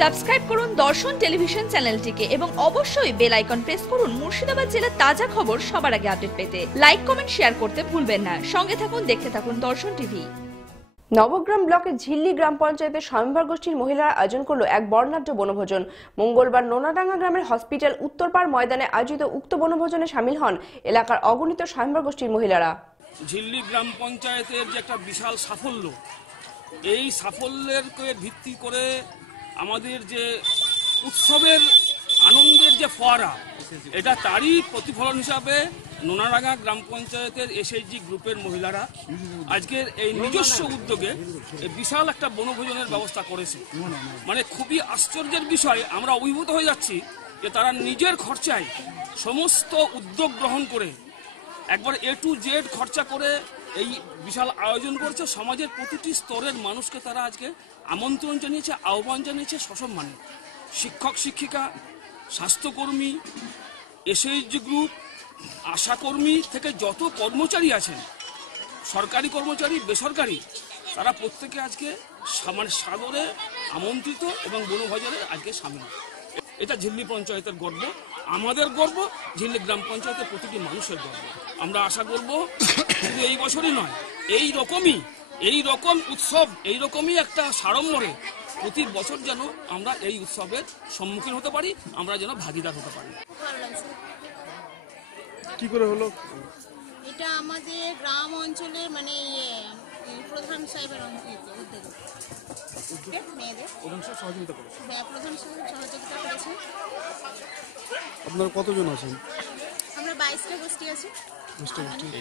Subscribe করুন দর্শন television চ্যানেলটিকে এবং অবশ্যই বেল আইকন প্রেস করুন মুর্শিদাবাদ জেলার তাজা খবর সবার আগে আপডেট পেতে। লাইক কমেন্ট শেয়ার করতে ভুলবেন না। সঙ্গে থাকুন, দেখতে থাকুন দর্শন টিভি। নবগ্রাম ব্লকের ঝিল্লি গ্রাম পঞ্চায়েতের স্বয়ম্বর গোষ্ঠীর মহিলারা আয়োজন করলো এক বর্ণাঢ্য বনভোজন। মঙ্গলবার নোনাডাঙ্গা গ্রামের হসপিটাল উত্তরপাড় ময়দানে আয়োজিত উক্ত বনভোজনে সামিল হন এলাকার অগণিত স্বয়ম্বর গোষ্ঠীর মহিলারা। ঝিল্লি গ্রাম পঞ্চায়েতের যে একটা বিশাল সাফল্য, এই সাফল্যের ভিত্তি করে আমাদের যে উৎসবের আনন্দের যে ফোয়ারা, এটা তারই প্রতিফলন হিসাবে নোনাডাঙ্গা গ্রাম পঞ্চায়েতের এসএইচজি গ্রুপের মহিলারা আজকের এই নিজস্ব উদ্যোগে বিশাল একটা বনভোজনের ব্যবস্থা করেছে। মানে খুবই আশ্চর্যের বিষয়, আমরা অভিভূত হয়ে যাচ্ছি যে তারা নিজের খরচায় সমস্ত উদ্যোগ গ্রহণ করে একবার A to Z খরচা করে এই বিশাল আয়োজন করছে। সমাজের প্রতিটি স্তরের মানুষকে তারা আজকে আমন্ত্রণ জানিয়েছে, আহ্বান জানিয়েছে সসম্মানে। শিক্ষক শিক্ষিকা, স্বাস্থ্যকর্মী, এসএইচজি গ্রুপ, আশাকর্মী থেকে যত কর্মচারী আছেন, সরকারি কর্মচারী, বেসরকারি, তারা প্রত্যেকে আজকে সাদরে আমন্ত্রিত এবং বনভোজনে আজকে সামিল। এটা ঝিল্লি পঞ্চায়েতের গর্ব, আমাদের গর্ব, ঝিল্লি গ্রাম পঞ্চায়েতের প্রতিটি মানুষের গর্ব। আমরা আশা করব শুধু এই বছরই নয়, এই রকম উৎসব, এই রকমই একটা সাড়ম্বরে প্রতি বছর যেন আমরা এই উৎসবের সম্মুখীন হতে পারি, আমরা যেন ভাগিদার হতে পারি। কি করে হলো এটা? আমাদের গ্রাম অঞ্চলের মানে প্রধান সাহেবের উদ্যোগে মেয়েদের সহযোগিতা করেছে। প্রধান সাহেব সহযোগিতা করেছেন। আপনারা কতজন আছেন? আমরা 22টা গোষ্ঠী আছি।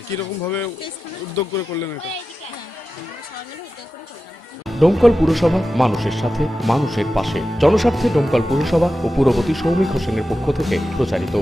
কিরকম ভাবে উদ্যোগ করে করলেন এটা? আমরা সবাই মিলে উদ্যোগ করে করলাম। ডোমকল পুরসভা মানুষের সাথে, মানুষের পাশে। জনস্বার্থে ডোমকল পুরসভা ও পুরপতি সৌমিক হোসেনের পক্ষ থেকে প্রচারিত।